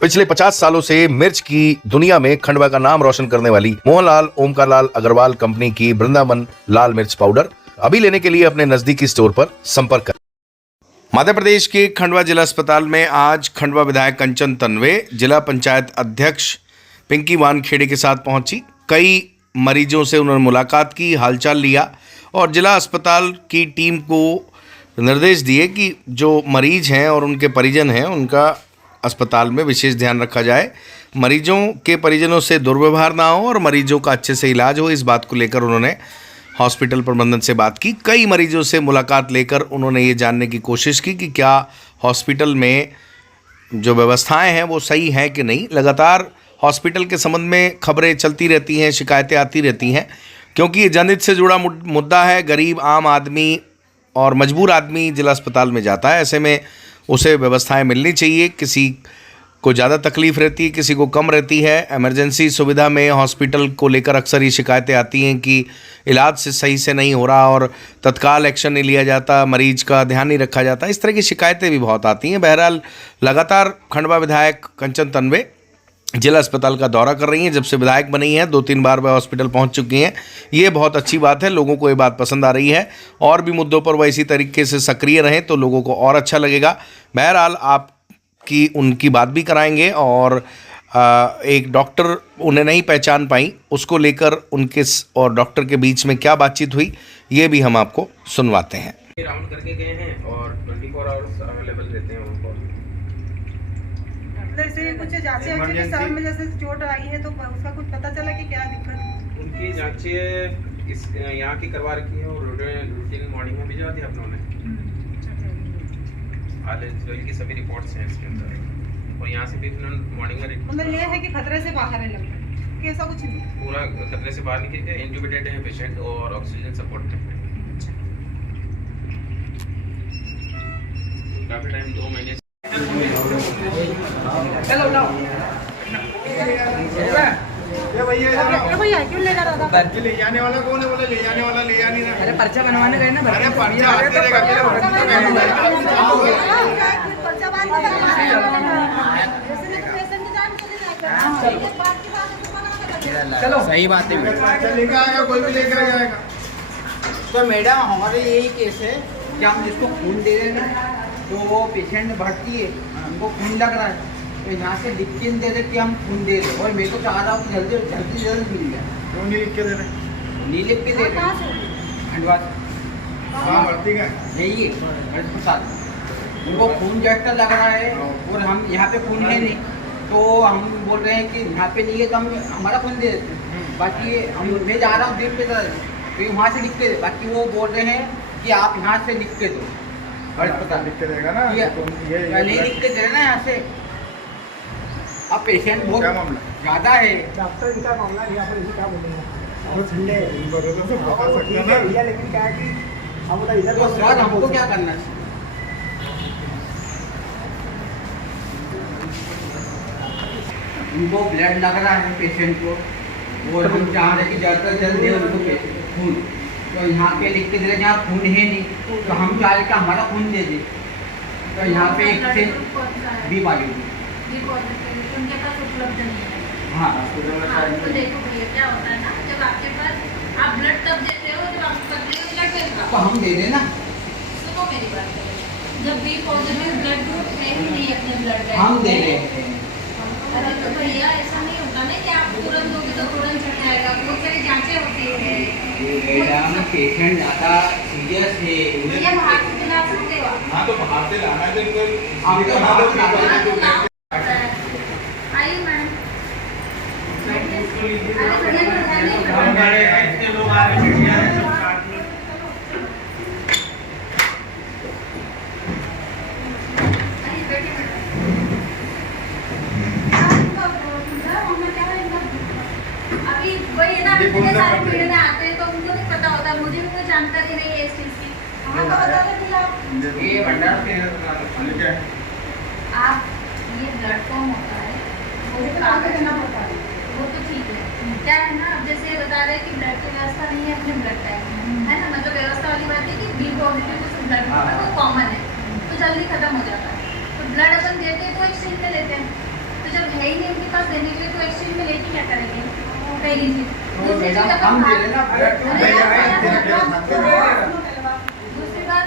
पिछले 50 सालों से मिर्च की दुनिया में खंडवा का नाम रोशन करने वाली मोहनलाल ओमकारलाल अग्रवाल कंपनी की वृंदावन लाल मिर्च पाउडर अभी लेने के लिए अपने नजदीकी स्टोर पर संपर्क करें। मध्य प्रदेश के खंडवा जिला अस्पताल में आज खंडवा विधायक कंचन तन्वे जिला पंचायत अध्यक्ष पिंकी वानखेड़े के साथ पहुंची। कई मरीजों से उन्होंने मुलाकात की, हालचाल लिया और जिला अस्पताल की टीम को निर्देश दिए कि जो मरीज हैं और उनके परिजन हैं उनका अस्पताल में विशेष ध्यान रखा जाए, मरीजों के परिजनों से दुर्व्यवहार ना हो और मरीजों का अच्छे से इलाज हो। इस बात को लेकर उन्होंने हॉस्पिटल प्रबंधन से बात की। कई मरीजों से मुलाकात लेकर उन्होंने ये जानने की कोशिश की कि क्या हॉस्पिटल में जो व्यवस्थाएं हैं वो सही हैं कि नहीं। लगातार हॉस्पिटल के संबंध में खबरें चलती रहती हैं, शिकायतें आती रहती हैं, क्योंकि ये जनहित से जुड़ा मुद्दा है। गरीब आम आदमी और मजबूर आदमी जिला अस्पताल में जाता है, ऐसे में उसे व्यवस्थाएं मिलनी चाहिए। किसी को ज़्यादा तकलीफ रहती है, किसी को कम रहती है। इमरजेंसी सुविधा में हॉस्पिटल को लेकर अक्सर ये शिकायतें आती हैं कि इलाज से सही से नहीं हो रहा और तत्काल एक्शन नहीं लिया जाता, मरीज का ध्यान नहीं रखा जाता। इस तरह की शिकायतें भी बहुत आती हैं। बहरहाल लगातार खंडवा विधायक कंचन तन्वे जिला अस्पताल का दौरा कर रही हैं। जब से विधायक बनी हैं 2-3 बार वह हॉस्पिटल पहुंच चुकी हैं। ये बहुत अच्छी बात है, लोगों को ये बात पसंद आ रही है और भी मुद्दों पर वह इसी तरीके से सक्रिय रहें तो लोगों को और अच्छा लगेगा। बहरहाल आपकी उनकी बात भी कराएंगे और एक डॉक्टर उन्हें नहीं पहचान पाई, उसको लेकर उनके और डॉक्टर के बीच में क्या बातचीत हुई ये भी हम आपको सुनवाते हैं। राउंड करके गए हैं और 24 आवर्स अवेलेबल रहते हैं उनको। जैसे कुछ जांचें एक्चुअली सर में जैसे चोट आई है तो उसका कुछ पता चला कि क्या दिक्कत? उनकी जांचें इस यहाँ की करवा रखी है और रूटीन मॉर्निंग में भिजवा दी आप लोगों ने। आज की सभी रिपोर्ट्स हैं इसके अंदर और यहाँ से भी मॉर्निंग में मतलब ये है कि खतरे से बाहर है लगभग कि ऐसा कुछ नहीं? पूरा खतरे से बाहर निकल के इंट्यूबेटेड है पेशेंट और ऑक्सीजन सपोर्ट में काफी टाइम 2 महीने। चलो उठाओ। भैया क्यों ले जा रहा था? पर्ची ले जाने वाला कौन है? बोले ले जाने वाला ले जाने ना। अरे पर्चा बनवाने गए ना। अरे पर्चा आते रहेगा मेरा चलो सही बात है। पर्चा लेकर आएगा, कोई भी लेकर जाएगा। तो मैडम हमारे यही केस है कि हम जिसको खून दे रहे हैं तो वो पेशेंट भर्ती है, उनको खून लग रहा है तो यहाँ से लिख के दे रहे कि हम खून दे रहे और मेरे को चाह रहा हूँ कि जल्दी जल्दी मिल जाए। क्यों नहीं लिख के दे रहे? नहीं लिख के दे रहे खंडवा हाँ भर्ती का यही है अस्पताल। उनको खून जस्ट लग रहा है और हम यहाँ पे खून है नहीं तो हम बोल रहे हैं कि यहाँ पे नहीं है तो हम हमारा खून दे देते हैं। बाकी हम मैं जा रहा हूँ दिन पे तो वहाँ से लिख के दे, बाकी वो बोल रहे हैं कि आप यहाँ से लिख के दो। अस्पताल लिख के देगा ना, नहीं लिख के दे रहे ना यहाँ से। अब पेशेंट बहुत ज़्यादा है। डॉक्टर इनका मामला यहाँ पर इसी क्या बोलेंगे? बहुत ठंडे बता सकते हैं ना भैया, लेकिन क्या है कि हम उधर इधर तो सर हमको क्या करना चाहिए? उनको ब्लड लग रहा है पेशेंट को और हम चाह रहे कि ज़्यादा से जल्द दे उनको खून। तो यहाँ पे लिख के दे रहे यहाँ खून है नहीं तो हम चाह रहे कि हमारा खून दे दे। तो यहाँ पे एक से बी पॉजिटिव उनके पास उपलब्ध नहीं है। हाँ तो देखो भैया क्या होता है ना, जब आपके पास आप ब्लड तब देते हो जब आपको पतले ब्लड मिलता तो हम दे दें ना। सुनो मेरी बात, जब बी पॉजिटिव ब्लड ग्रुप है ही नहीं अपने ब्लड बैंक हम दे रहे हैं। अरे तो भैया ऐसा नहीं होता ना कि आप तुरंत दोगे तो तुरंत चढ़ जाएगा। बहुत सारी जांचें होती है। मैडम पेशेंट ज़्यादा सीरियस है। भैया बाहर से पिला सकते हो आप। हाँ तो बाहर से लाना है तो आपके बाहर से लाना है। तो नाम होता है। आइए मैडम। अरे भैया ऐसे लोग आ रहे हैं अभी वही ना, इतने सारे भीड़ में आते हैं तो उनको नहीं पता होता। मुझे भी कोई जानकारी नहीं है इस चीज़ की। हाँ तो बता दो आप। ये भंडार से आप ये ब्लड फॉर्म होता है वो कागज देना पड़ता है, वो तो ठीक है। क्या है ना, अब जैसे बता रहे हैं कि ब्लड की व्यवस्था नहीं है अपने ब्लड टाइप में, है ना। मतलब व्यवस्था वाली बात है कि बी पॉजिटिव जो ब्लड ग्रुप है वो कॉमन है तो जल्दी खत्म हो जाता है। तो ब्लड अपन देते हैं तो एक्सचेंज में लेते हैं। तो उनके पास देने के लिए, तो एक्सचेंज में लेके क्या करेंगे? पहली चीज। तो मैडम हम दे रहे ना ब्लड दूसरी बात,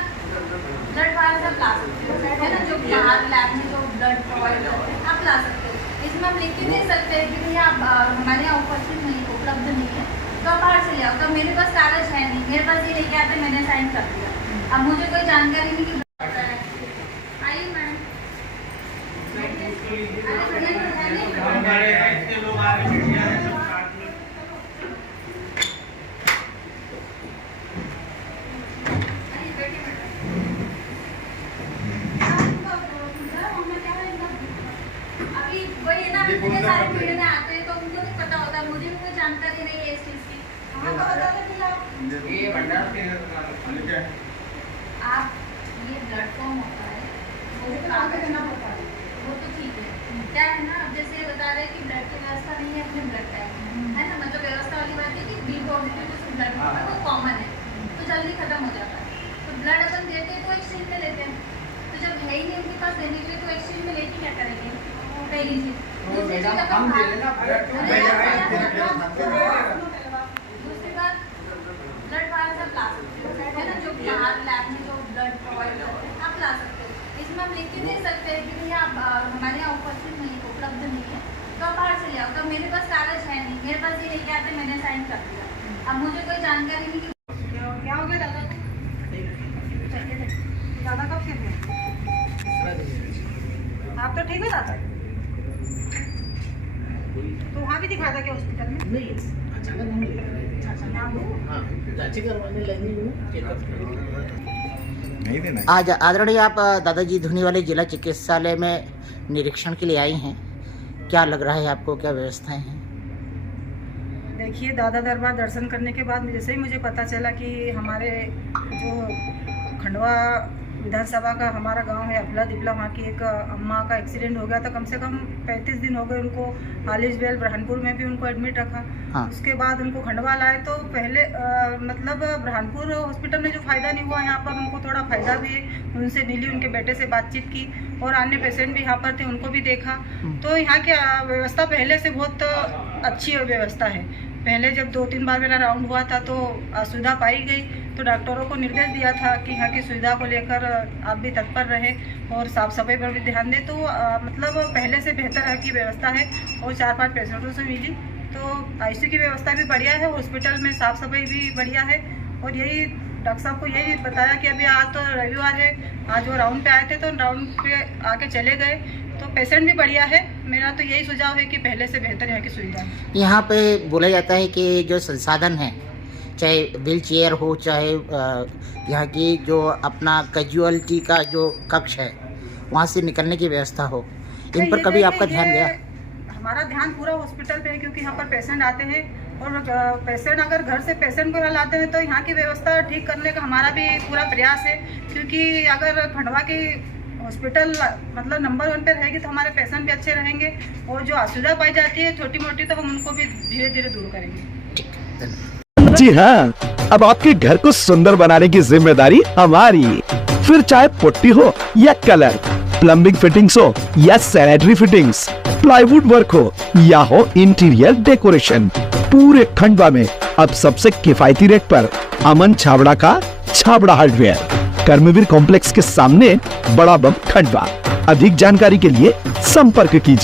ब्लड बाहर से आप ला सकते हो, है ना, जो बाहर लैब में जो ब्लड प्रोवाइड करते हैं आप ला सकते हो। इसमें हम लिख के दे सकते हैं कि भैया हमारे यहाँ उपस्थित नहीं, उपलब्ध नहीं है, तो आप बाहर से ले आओ। तो मेरे पास कागज है नहीं, मेरे पास ये लेके आते, मैंने साइन कर दिया। अब मुझे कोई जानकारी नहीं कि आइए मैडम, इतने लोग आ रहे हैं अभी वही है ना, इतने सारे फील्ड में आते हैं तो उनको नहीं पता होता, मुझे भी कोई जानकारी नहीं है इस चीज़ की। हाँ, तो बता देते आप। ये भंडार आप ये ब्लड फॉर्म होता है, वो कागज देना पड़ता है, वो तो ठीक है। क्या है ना, अब जैसे बता रहे हैं कि ब्लड की व्यवस्था नहीं है अपने ब्लड टैंक में, है ना, मतलब व्यवस्था वाली बात है कि बी पॉजिटिव जो ब्लड होता है वो कॉमन है, तो जल्दी खत्म हो जाता है। तो ब्लड अपन देते हैं तो एक्सचेंज में लेते हैं, तो जब है ही नहीं उनके पास देने के लिए, तो एक्सचेंज में लेके क्या करेंगे? पहली चीज। तो मैडम हम दे रहे ना दूसरी बात, ब्लड बाहर से आप ला सकते हो, है ना, जो बाहर लैब में जो ब्लड प्रोवाइड करते हैं आप ला सकते हो। इसमें हम लिख के दे सकते हैं कि भैया हमारे यहाँ उपस्थित नहीं, उपलब्ध नहीं है, तो आप बाहर से ले आओ। तो मेरे पास कागज है नहीं, मेरे पास ये लेके आते, मैंने साइन कर दिया। अब मुझे कोई जानकारी नहीं कि क्या हो गया दादा को? दादा कब से हुए? आप तो ठीक है दादा? तो वहाँ भी दिखाया था क्या हॉस्पिटल में? नहीं, अचानक हम जांच करवाने लगी हूँ, नहीं देना। आज आदरणीय आप दादाजी धुनीवाले जिला चिकित्सालय में निरीक्षण के लिए आई हैं, क्या लग रहा है आपको, क्या व्यवस्थाएं हैं? देखिए, दादा दरबार दर्शन करने के बाद जैसे ही मुझे पता चला कि हमारे जो खंडवा विधानसभा का हमारा गांव है अफला दिपला, वहाँ की एक अम्मा का एक्सीडेंट हो गया था। कम से कम 35 दिन हो गए उनको, हालिसबेल बुरहानपुर में भी उनको एडमिट रखा। हाँ। उसके बाद उनको खंडवा लाए तो पहले मतलब बुरहानपुर हॉस्पिटल में जो फ़ायदा नहीं हुआ, यहाँ पर उनको थोड़ा फ़ायदा भी उनसे मिली, उनके बेटे से बातचीत की और अन्य पेशेंट भी यहाँ पर थे, उनको भी देखा। तो यहाँ की व्यवस्था पहले से बहुत अच्छी व्यवस्था है। पहले जब 2-3 बार मेरा राउंड हुआ था तो असुविधा पाई गई, तो डॉक्टरों को निर्देश दिया था कि यहाँ की सुविधा को लेकर आप भी तत्पर रहें और साफ़ सफाई पर भी ध्यान दें। तो मतलब पहले से बेहतर है की व्यवस्था है और 4-5 पेशेंटों से मिली। तो आईसीयू की व्यवस्था भी बढ़िया है, हॉस्पिटल में साफ़ सफाई भी बढ़िया है। और यही डॉक्टर साहब को यही बताया कि अभी आज तो रविवार है, आज वो राउंड पे आए थे तो राउंड पे आके चले गए, तो पेशेंट भी बढ़िया है। मेरा तो यही सुझाव है कि पहले से बेहतर यहाँ की सुविधा है। यहाँ पे बोला जाता है कि जो संसाधन है, चाहे व्हील चेयर हो, चाहे यहाँ की जो अपना कैजुअलिटी का जो कक्ष है वहाँ से निकलने की व्यवस्था हो, इन पर कभी आपका ध्यान गया? हमारा ध्यान पूरा हॉस्पिटल पे है, क्योंकि यहाँ पर पेशेंट आते हैं और पेशेंट अगर घर से पेशेंट को यहाँ लाते हैं तो यहाँ की व्यवस्था ठीक करने का हमारा भी पूरा प्रयास है। क्योंकि अगर खंडवा की हॉस्पिटल मतलब नंबर 1 पे रहेगी तो हमारे पेशेंट भी अच्छे रहेंगे और जो असुविधा पाई जाती है छोटी मोटी, तो हम उनको भी धीरे धीरे दूर करेंगे। जी हाँ, अब आपके घर को सुंदर बनाने की जिम्मेदारी हमारी। फिर चाहे पुट्टी हो या कलर, प्लम्बिंग फिटिंग्स हो या सैनिटरी फिटिंग्स, प्लाईवुड वर्क हो या हो इंटीरियर डेकोरेशन, पूरे खंडवा में अब सबसे किफायती रेट पर अमन छाबड़ा का छाबड़ा हार्डवेयर, कर्मवीर कॉम्प्लेक्स के सामने, बड़ा बम, खंडवा। अधिक जानकारी के लिए संपर्क कीजिए।